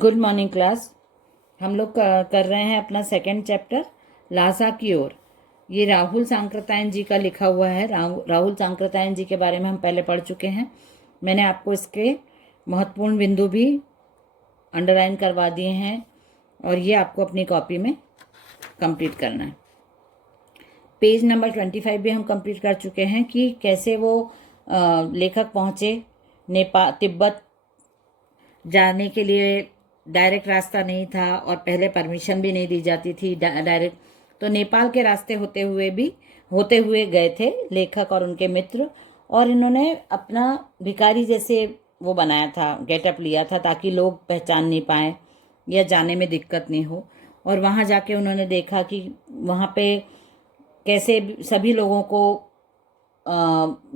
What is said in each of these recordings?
Good morning class. हम लोग कर रहे हैं अपना सेकंड चैप्टर लासा की ओर। ये राहुल सांकृत्यायन जी का लिखा हुआ है। राहुल सांकृत्यायन जी के बारे में हम पहले पढ़ चुके हैं। मैंने आपको इसके महत्वपूर्ण बिंदु भी अंडरलाइन करवा दिए हैं और ये आपको अपनी कॉपी में कंप्लीट करना है। पेज नंबर 25 भी हम कंप्लीट कर चुके हैं कि कैसे वो लेखक पहुँचे नेपाल। तिब्बत जाने के लिए डायरेक्ट रास्ता नहीं था और पहले परमिशन भी नहीं दी जाती थी डायरेक्ट, तो नेपाल के रास्ते होते हुए गए थे लेखक और उनके मित्र। और इन्होंने अपना भिखारी जैसे वो बनाया था, गेटअप लिया था ताकि लोग पहचान नहीं पाए या जाने में दिक्कत नहीं हो। और वहाँ जाके उन्होंने देखा कि वहाँ पे कैसे सभी लोगों को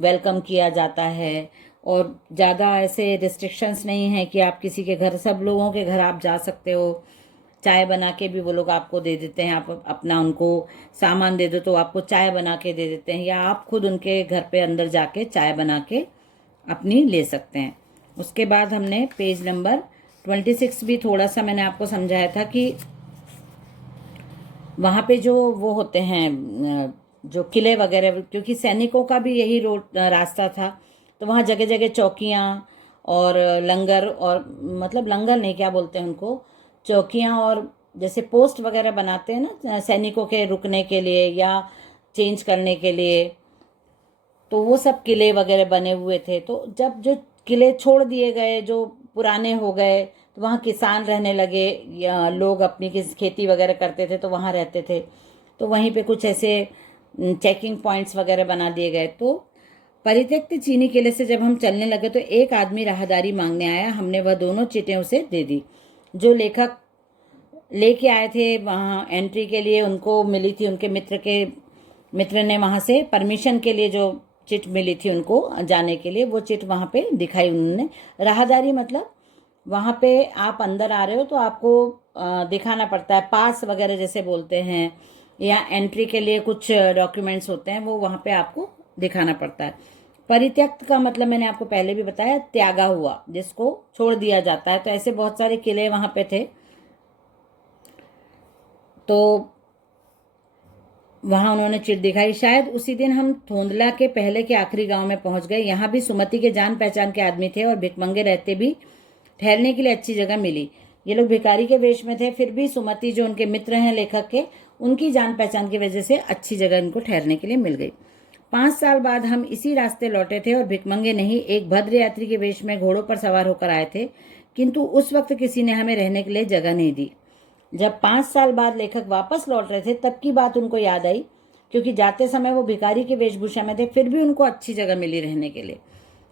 वेलकम किया जाता है और ज़्यादा ऐसे रिस्ट्रिक्शंस नहीं है कि आप किसी के घर, सब लोगों के घर आप जा सकते हो। चाय बना के भी वो लोग आपको दे देते हैं। आप अपना उनको सामान दे दो तो आपको चाय बना के दे देते हैं, या आप खुद उनके घर पे अंदर जाके चाय बना के अपनी ले सकते हैं। उसके बाद हमने पेज नंबर 26 भी थोड़ा सा मैंने आपको समझाया था कि वहाँ पे जो वो होते हैं जो किले वगैरह, क्योंकि सैनिकों का भी यही रास्ता था, तो वहाँ जगह जगह चौकियाँ और लंगर, और मतलब लंगर नहीं, क्या बोलते हैं उनको, चौकियाँ, और जैसे पोस्ट वगैरह बनाते हैं ना सैनिकों के रुकने के लिए या चेंज करने के लिए, तो वो सब किले वगैरह बने हुए थे। तो जब जो किले छोड़ दिए गए, जो पुराने हो गए, तो वहाँ किसान रहने लगे या लोग अपनी किसी खेती वगैरह करते थे तो वहाँ रहते थे। तो वहीं पे कुछ ऐसे चेकिंग पॉइंट्स वगैरह बना दिए गए। तो परित्यक्त चीनी किले से जब हम चलने लगे तो एक आदमी राहदारी मांगने आया। हमने वह दोनों चिट्ठियाँ उसे दे दी जो लेखक लेके आए थे वहाँ एंट्री के लिए। उनको मिली थी, उनके मित्र ने वहाँ से परमिशन के लिए जो चिट मिली थी उनको जाने के लिए, वो चिट वहाँ पे दिखाई उन्होंने। राहदारी मतलब वहाँ पे आप अंदर आ रहे हो तो आपको दिखाना पड़ता है, पास वगैरह जैसे बोलते हैं, या एंट्री के लिए कुछ डॉक्यूमेंट्स होते हैं वो वहाँ पे आपको दिखाना पड़ता है। परित्यक्त का मतलब मैंने आपको पहले भी बताया, त्यागा हुआ, जिसको छोड़ दिया जाता है। तो ऐसे बहुत सारे किले वहाँ पे थे। तो वहाँ उन्होंने चिट दिखाई। शायद उसी दिन हम थोंदला के पहले के आखिरी गांव में पहुंच गए। यहाँ भी सुमति के जान पहचान के आदमी थे और भिकमंगे रहते भी ठहरने के लिए अच्छी जगह मिली। ये लोग भिखारी के वेश में थे, फिर भी सुमति जो उनके मित्र हैं लेखक के, उनकी जान पहचान की वजह से अच्छी जगह इनको ठहरने के लिए मिल गई। 5 साल बाद हम इसी रास्ते लौटे थे और भिकमंगे नहीं, एक भद्र यात्री के वेश में घोड़ों पर सवार होकर आए थे, किंतु उस वक्त किसी ने हमें रहने के लिए जगह नहीं दी। जब 5 साल बाद लेखक वापस लौट रहे थे तब की बात उनको याद आई, क्योंकि जाते समय वो भिखारी के वेशभूषा में थे, फिर भी उनको अच्छी जगह मिली रहने के लिए।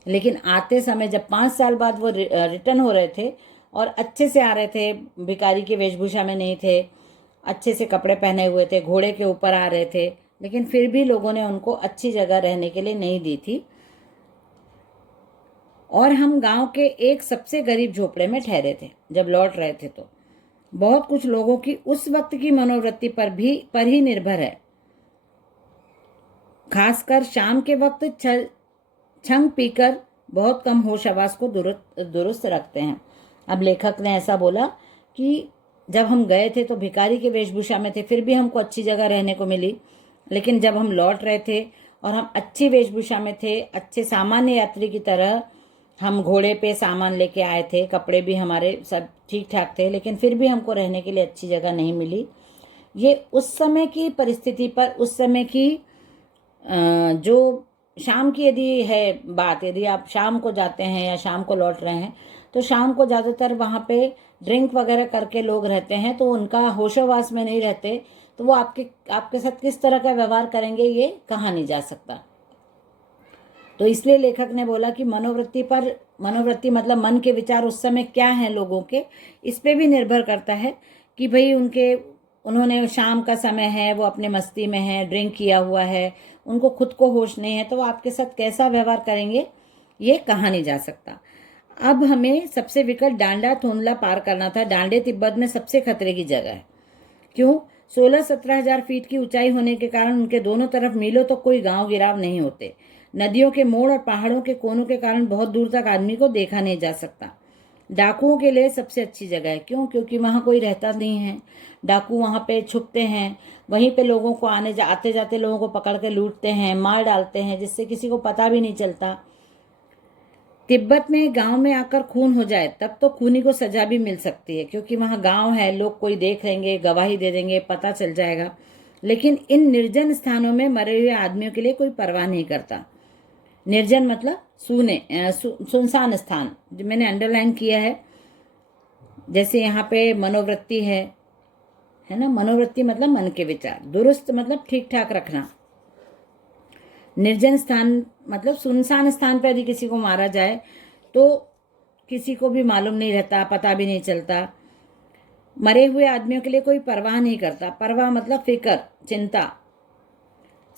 लेकिन आते समय जब 5 साल बाद वो रिटर्न हो रहे थे और अच्छे से आ रहे थे, भिखारी की वेशभूषा में नहीं थे, अच्छे से कपड़े पहने हुए थे, घोड़े के ऊपर आ रहे थे, लेकिन फिर भी लोगों ने उनको अच्छी जगह रहने के लिए नहीं दी थी। और हम गांव के एक सबसे गरीब झोपड़े में ठहरे थे जब लौट रहे थे। तो बहुत कुछ लोगों की उस वक्त की मनोवृत्ति पर ही निर्भर है, खासकर शाम के वक्त छंग पीकर बहुत कम होश आवास को दुरुस्त रखते हैं। अब लेखक ने ऐसा बोला कि जब हम गए थे तो भिखारी के वेशभूषा में थे, फिर भी हमको अच्छी जगह रहने को मिली, लेकिन जब हम लौट रहे थे और हम अच्छी वेशभूषा में थे, अच्छे सामान्य यात्री की तरह हम घोड़े पे सामान लेके आए थे, कपड़े भी हमारे सब ठीक ठाक थे, लेकिन फिर भी हमको रहने के लिए अच्छी जगह नहीं मिली। ये उस समय की परिस्थिति पर, उस समय की जो शाम की यदि है बात, यदि आप शाम को जाते हैं या शाम को लौट रहे हैं तो शाम को ज़्यादातर वहाँ पे ड्रिंक वगैरह करके लोग रहते हैं, तो उनका होशोवास में नहीं रहते, तो वो आपके साथ किस तरह का व्यवहार करेंगे ये कहा नहीं जा सकता। तो इसलिए लेखक ने बोला कि मनोवृत्ति मतलब मन के विचार उस समय क्या हैं लोगों के, इस पे भी निर्भर करता है कि भाई उन्होंने शाम का समय है, वो अपने मस्ती में है, ड्रिंक किया हुआ है, उनको खुद को होश नहीं है, तो वो आपके साथ कैसा व्यवहार करेंगे ये कहा नहीं जा सकता। अब हमें सबसे विकट डांडा थोंदला पार करना था। डांडे तिब्बत में सबसे खतरे की जगह है। क्यों? 16-17 हजार फीट की ऊंचाई होने के कारण उनके दोनों तरफ मीलों तक कोई गांव गिराव नहीं होते। नदियों के मोड़ और पहाड़ों के कोनों के कारण बहुत दूर तक आदमी को देखा नहीं जा सकता। डाकुओं के लिए सबसे अच्छी जगह है। क्यों? क्योंकि वहाँ कोई रहता नहीं है, डाकू वहाँ पे छुपते हैं, वहीं पे लोगों को आते जाते लोगों को पकड़ के लूटते हैं, मार डालते हैं, जिससे किसी को पता भी नहीं चलता। तिब्बत में गांव में आकर खून हो जाए तब तो खूनी को सजा भी मिल सकती है, क्योंकि वहाँ गांव है, लोग कोई देख लेंगे, गवाही दे देंगे, पता चल जाएगा। लेकिन इन निर्जन स्थानों में मरे हुए आदमियों के लिए कोई परवाह नहीं करता। निर्जन मतलब सुनसान स्थान, जो मैंने अंडरलाइन किया है। जैसे यहाँ पे मनोवृत्ति है ना, मनोवृत्ति मतलब मन के विचार, दुरुस्त मतलब ठीक ठाक रखना, निर्जन स्थान मतलब सुनसान स्थान पर यदि किसी को मारा जाए तो किसी को भी मालूम नहीं रहता, पता भी नहीं चलता। मरे हुए आदमियों के लिए कोई परवाह नहीं करता, परवाह मतलब फिक्र, चिंता।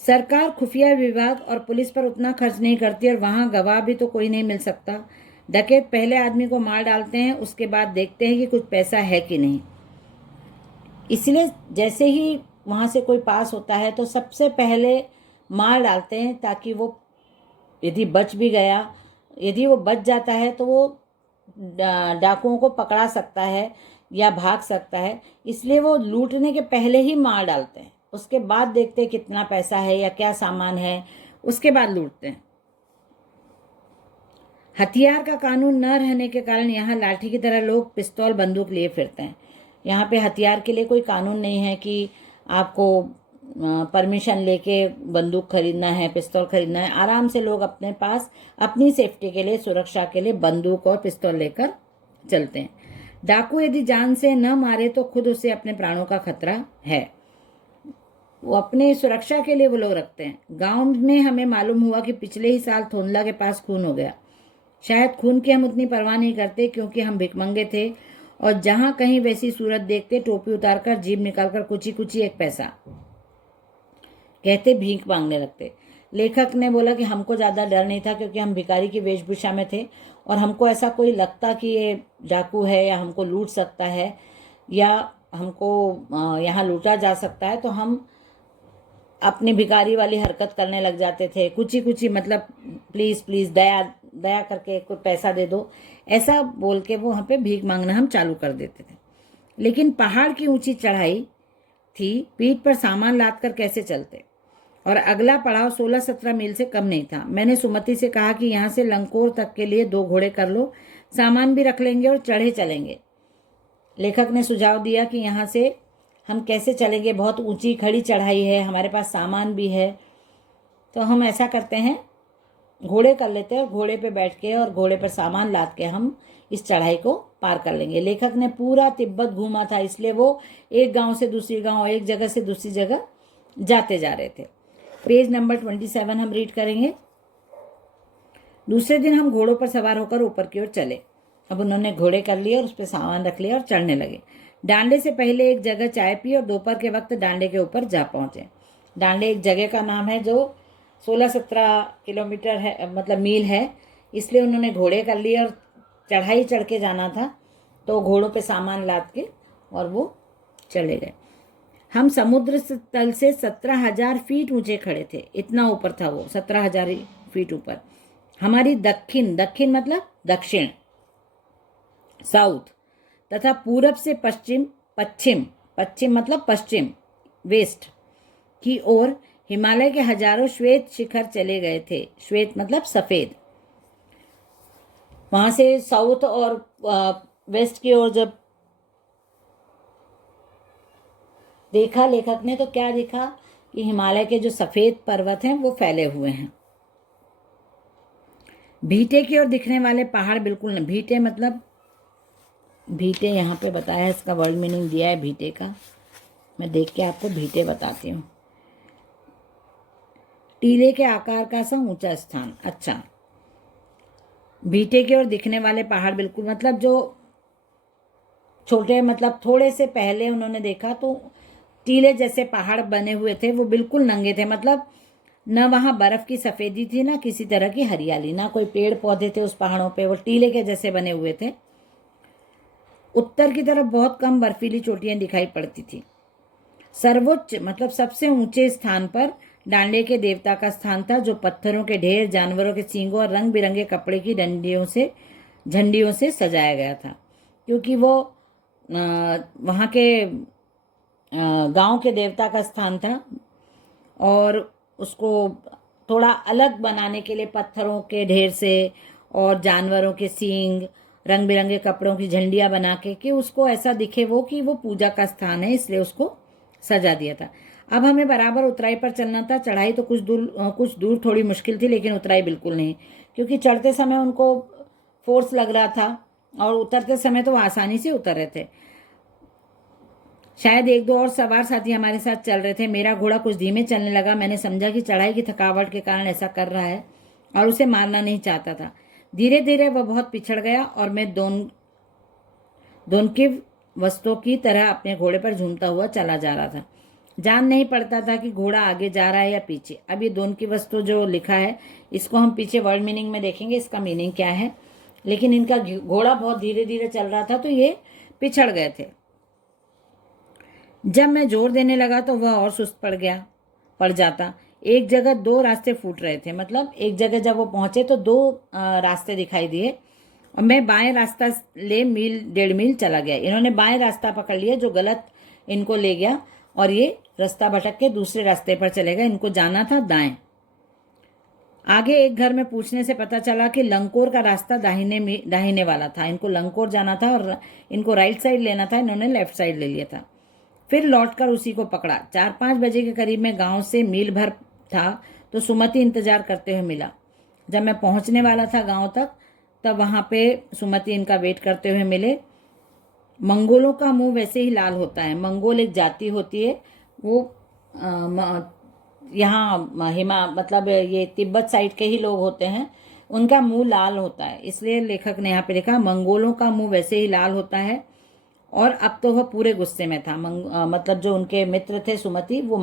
सरकार, खुफिया विभाग और पुलिस पर उतना खर्च नहीं करती और वहां गवाह भी तो कोई नहीं मिल सकता। डकैत पहले आदमी को मार डालते हैं, उसके बाद देखते हैं कि कुछ पैसा है कि नहीं। इसलिए जैसे ही वहां से कोई पास होता है तो सबसे पहले मार डालते हैं, ताकि वो यदि बच भी गया, यदि वो बच जाता है तो वो डाकुओं को पकड़ा सकता है या भाग सकता है। इसलिए वो लूटने के पहले ही मार डालते हैं, उसके बाद देखते हैं कितना पैसा है या क्या सामान है, उसके बाद लूटते हैं। हथियार का कानून न रहने के कारण यहाँ लाठी की तरह लोग पिस्तौल बंदूक लिए फिरते हैं। यहाँ पे हथियार के लिए कोई कानून नहीं है कि आपको परमिशन लेके बंदूक खरीदना है, पिस्तौल खरीदना है। आराम से लोग अपने पास अपनी सेफ्टी के लिए, सुरक्षा के लिए बंदूक और पिस्तौल लेकर चलते हैं। डाकू यदि जान से न मारे तो खुद उसे अपने प्राणों का खतरा है, वो अपने सुरक्षा के लिए वो लोग रखते हैं। गांव में हमें मालूम हुआ कि पिछले ही साल थोंदला के पास खून हो गया। शायद खून की हम उतनी परवाह नहीं करते, क्योंकि हम भिखमंगे थे और जहां कहीं वैसी सूरत देखते टोपी उतारकर जीभ निकालकर कुची कुची एक पैसा कहते भीख मांगने लगते। लेखक ने बोला कि हमको ज़्यादा डर नहीं था, क्योंकि हम भिखारी की वेशभूषा में थे और हमको ऐसा कोई लगता कि ये डाकू है या हमको लूट सकता है या हमको यहाँ लूटा जा सकता है, तो हम अपनी भिखारी वाली हरकत करने लग जाते थे। कुची कुची मतलब प्लीज़ प्लीज़, दया दया करके कोई पैसा दे दो, ऐसा बोल के वो वहाँ पे भीख मांगना हम चालू कर देते थे। लेकिन पहाड़ की ऊंची चढ़ाई थी, पीठ पर सामान लाद कर कैसे चलते, और अगला पड़ाव 16-17 मील से कम नहीं था। मैंने सुमति से कहा कि यहाँ से लंकोर तक के लिए 2 घोड़े कर लो, सामान भी रख लेंगे और चढ़े चलेंगे। लेखक ने सुझाव दिया कि यहाँ से हम कैसे चलेंगे, बहुत ऊंची खड़ी चढ़ाई है, हमारे पास सामान भी है, तो हम ऐसा करते हैं घोड़े कर लेते हैं, घोड़े पे बैठ के और घोड़े पर सामान लाद के हम इस चढ़ाई को पार कर लेंगे। लेखक ने पूरा तिब्बत घूमा था, इसलिए वो एक गांव से दूसरी गांव, एक जगह से दूसरी जगह जाते जा रहे थे। पेज नंबर 27 हम रीड करेंगे। दूसरे दिन हम घोड़ों पर सवार होकर ऊपर की ओर चले। अब उन्होंने घोड़े कर लिए और उस पर सामान रख लिया और चढ़ने लगे। डांडे से पहले एक जगह चाय पी और दोपहर के वक्त डांडे के ऊपर जा पहुंचे। डांडे एक जगह का नाम है जो 16-17 किलोमीटर है, मतलब मील है, इसलिए उन्होंने घोड़े कर लिए और चढ़ाई चढ़ के जाना था, तो घोड़ों पे सामान लाद के और वो चले गए। हम समुद्र तल से 17,000 फीट ऊंचे खड़े थे, इतना ऊपर था वो, 17,000 फीट ऊपर। हमारी दक्षिण, दक्षिण मतलब दक्षिण, साउथ, तथा पूरब से पश्चिम, पश्चिम, पश्चिम मतलब पश्चिम, वेस्ट की ओर हिमालय के हजारों श्वेत शिखर चले गए थे। श्वेत मतलब सफेद। वहां से साउथ और वेस्ट की ओर जब देखा लेखक ने, तो क्या देखा कि हिमालय के जो सफेद पर्वत हैं वो फैले हुए हैं। भीटे की ओर दिखने वाले पहाड़ बिल्कुल न, भीटे मतलब भीटे यहाँ पे बताया है, इसका वर्ड मीनिंग दिया है भीटे का, मैं देख के आपको भीटे बताती हूँ। टीले के आकार का सा ऊंचा स्थान। अच्छा, भीटे की ओर दिखने वाले पहाड़ बिल्कुल मतलब जो छोटे, मतलब थोड़े से पहले उन्होंने देखा तो टीले जैसे पहाड़ बने हुए थे, वो बिल्कुल नंगे थे, मतलब न वहाँ बर्फ की सफ़ेदी थी, ना किसी तरह की हरियाली, ना कोई पेड़ पौधे थे उस पहाड़ों पे, वो टीले के जैसे बने हुए थे। उत्तर की तरफ बहुत कम बर्फीली चोटियां दिखाई पड़ती थी। सर्वोच्च मतलब सबसे ऊंचे स्थान पर डांडे के देवता का स्थान था, जो पत्थरों के ढेर, जानवरों के सींगों और रंग बिरंगे कपड़े की डंडियों से झंडियों से सजाया गया था, क्योंकि वो वहाँ के गांव के देवता का स्थान था और उसको थोड़ा अलग बनाने के लिए पत्थरों के ढेर से और जानवरों के सींग, रंग बिरंगे कपड़ों की झंडियां बना के कि उसको ऐसा दिखे वो कि वो पूजा का स्थान है, इसलिए उसको सजा दिया था। अब हमें बराबर उतराई पर चलना था। चढ़ाई तो कुछ दूर थोड़ी मुश्किल थी, लेकिन उतराई बिल्कुल नहीं, क्योंकि चढ़ते समय उनको फोर्स लग रहा था और उतरते समय तो वो आसानी से उतर रहे थे। शायद एक दो और सवार साथी हमारे साथ चल रहे थे। मेरा घोड़ा कुछ धीमे चलने लगा। मैंने समझा कि चढ़ाई की थकावट के कारण ऐसा कर रहा है और उसे मारना नहीं चाहता था। धीरे धीरे वह बहुत पिछड़ गया और मैं दोनकिव वस्तुओं की तरह अपने घोड़े पर झूमता हुआ चला जा रहा था। जान नहीं पड़ता था कि घोड़ा आगे जा रहा है या पीछे। अब ये दोनकी वस्तु जो लिखा है, इसको हम पीछे वर्ड मीनिंग में देखेंगे इसका मीनिंग क्या है, लेकिन इनका घोड़ा बहुत धीरे धीरे चल रहा था तो ये पिछड़ गए थे। जब मैं जोर देने लगा तो वह और सुस्त पड़ जाता। एक जगह दो रास्ते फूट रहे थे, मतलब एक जगह जब वो पहुंचे तो दो रास्ते दिखाई दिए और मैं बाएं रास्ता ले मील 1.5 मील चला गया। इन्होंने बाएं रास्ता पकड़ लिया जो गलत इनको ले गया और ये रास्ता भटक के दूसरे रास्ते पर चले गए। इनको जाना था दाएं। आगे एक घर में पूछने से पता चला कि लंकोर का रास्ता दाहिने वाला था। इनको लंकोर जाना था और इनको राइट साइड लेना था, इन्होंने लेफ्ट साइड ले लिया था। फिर लौटकर उसी को पकड़ा। 4-5 बजे के करीब में गांव से मील भर था तो सुमति इंतजार करते हुए मिला। जब मैं पहुंचने वाला था गांव तक, तब वहां पे सुमति इनका वेट करते हुए मिले। मंगोलों का मुंह वैसे ही लाल होता है। मंगोल एक जाति होती है, वो यहाँ मतलब ये तिब्बत साइड के ही लोग होते हैं, उनका मुंह लाल होता है। इसलिए लेखक ने यहाँ पे लिखा मंगोलों का मुंह वैसे ही लाल होता है। और अब तो वह पूरे गुस्से में था। मतलब जो उनके मित्र थे सुमति, वो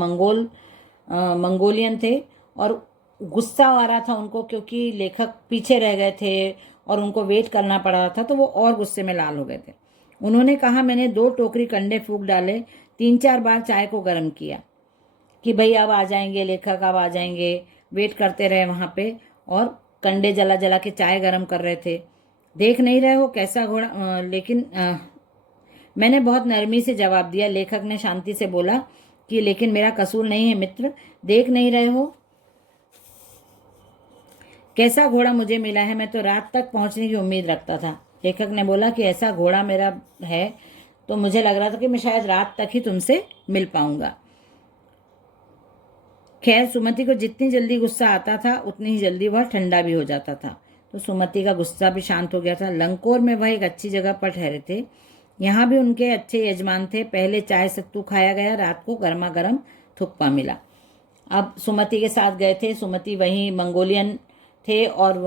मंगोलियन थे और गुस्सा आ रहा था उनको, क्योंकि लेखक पीछे रह गए थे और उनको वेट करना पड़ रहा था, तो वो और गुस्से में लाल हो गए थे। उन्होंने कहा, मैंने 2 टोकरी कंडे फूंक डाले, 3-4 बार चाय को गर्म किया कि भाई अब आ जाएंगे लेखक, अब आ जाएंगे। वेट करते रहे वहाँ पे और कंडे जला जला के चाय गर्म कर रहे थे। देख नहीं रहे हो कैसा घोड़ा? लेकिन मैंने बहुत नरमी से जवाब दिया। लेखक ने शांति से बोला कि लेकिन मेरा कसूर नहीं है मित्र, देख नहीं रहे हो कैसा घोड़ा मुझे मिला है? मैं तो रात तक पहुंचने की उम्मीद रखता था। लेखक ने बोला कि ऐसा घोड़ा मेरा है तो मुझे लग रहा था कि मैं शायद रात तक ही तुमसे मिल पाऊंगा। खैर, सुमति को जितनी जल्दी गुस्सा आता था उतनी ही जल्दी वह ठंडा भी हो जाता था, तो सुमति का गुस्सा भी शांत हो गया था। लंकोर में वह एक अच्छी जगह पर ठहरे थे। यहाँ भी उनके अच्छे यजमान थे। पहले चाय सत्तू खाया गया, रात को गर्मा गर्म थुक्पा मिला। अब सुमति के साथ गए थे। सुमति वहीं मंगोलियन थे और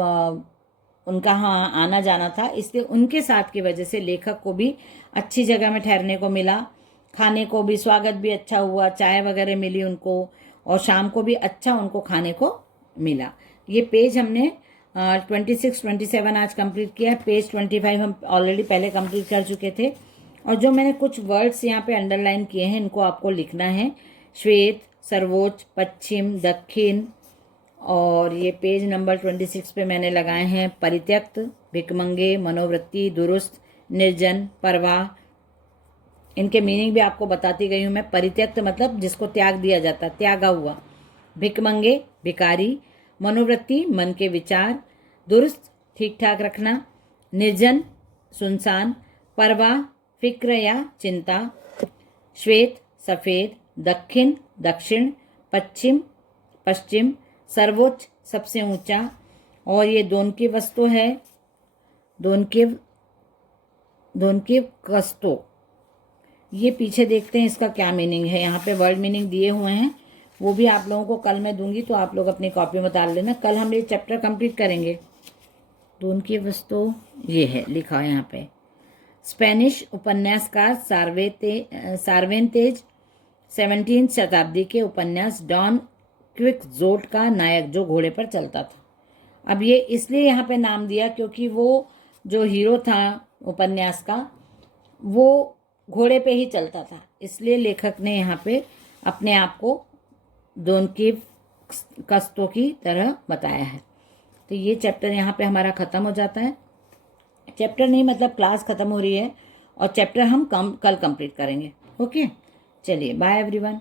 उनका हाँ आना जाना था, इसलिए उनके साथ की वजह से लेखक को भी अच्छी जगह में ठहरने को मिला। खाने को भी, स्वागत भी अच्छा हुआ, चाय वगैरह मिली उनको और शाम को भी अच्छा उनको खाने को मिला। ये पेज हमने 26-27 आज कंप्लीट किया है। पेज 25 हम ऑलरेडी पहले कंप्लीट कर चुके थे। और जो मैंने कुछ वर्ड्स यहाँ पे अंडरलाइन किए हैं, इनको आपको लिखना है। श्वेत, सर्वोच्च, पश्चिम, दक्षिण। और ये पेज नंबर 26 पे मैंने लगाए हैं परित्यक्त, भिकमंगे, मनोवृत्ति, दुरुस्त, निर्जन, परवाह। इनके मीनिंग भी आपको बताती गई हूँ मैं। परित्यक्त मतलब जिसको त्याग दिया जाता, त्यागा हुआ। भिकमंगे, भिकारी। मनोवृत्ति, मन के विचार। दुरुस्त, ठीक ठाक रखना। निर्जन, सुनसान। परवाह, फिक्र या चिंता। श्वेत, सफेद। दक्षिण, दक्षिण। पश्चिम, पश्चिम। सर्वोच्च, सबसे ऊंचा। और ये दोनकी वस्तु है, दोनकी कस्तो। ये पीछे देखते हैं इसका क्या मीनिंग है। यहाँ पे वर्ड मीनिंग दिए हुए हैं, वो भी आप लोगों को कल मैं दूंगी, तो आप लोग अपनी कॉपी में उतार लेना। कल हम ये चैप्टर कंप्लीट करेंगे। दोनकी वस्तु ये है, लिखा है यहाँ पे। स्पेनिश उपन्यासकार सार्वेंतेज 17वीं शताब्दी के उपन्यास डॉन क्विक्सोट का नायक, जो घोड़े पर चलता था। अब ये इसलिए यहाँ पे नाम दिया क्योंकि वो जो हीरो था उपन्यास का, वो घोड़े पे ही चलता था, इसलिए लेखक ने यहाँ पे अपने आप को दोनकी कस्तों की तरह बताया है। तो ये चैप्टर यहाँ पे हमारा ख़त्म हो जाता है। चैप्टर नहीं मतलब क्लास ख़त्म हो रही है और चैप्टर हम कल कंप्लीट करेंगे। ओके, चलिए बाय एवरीवन।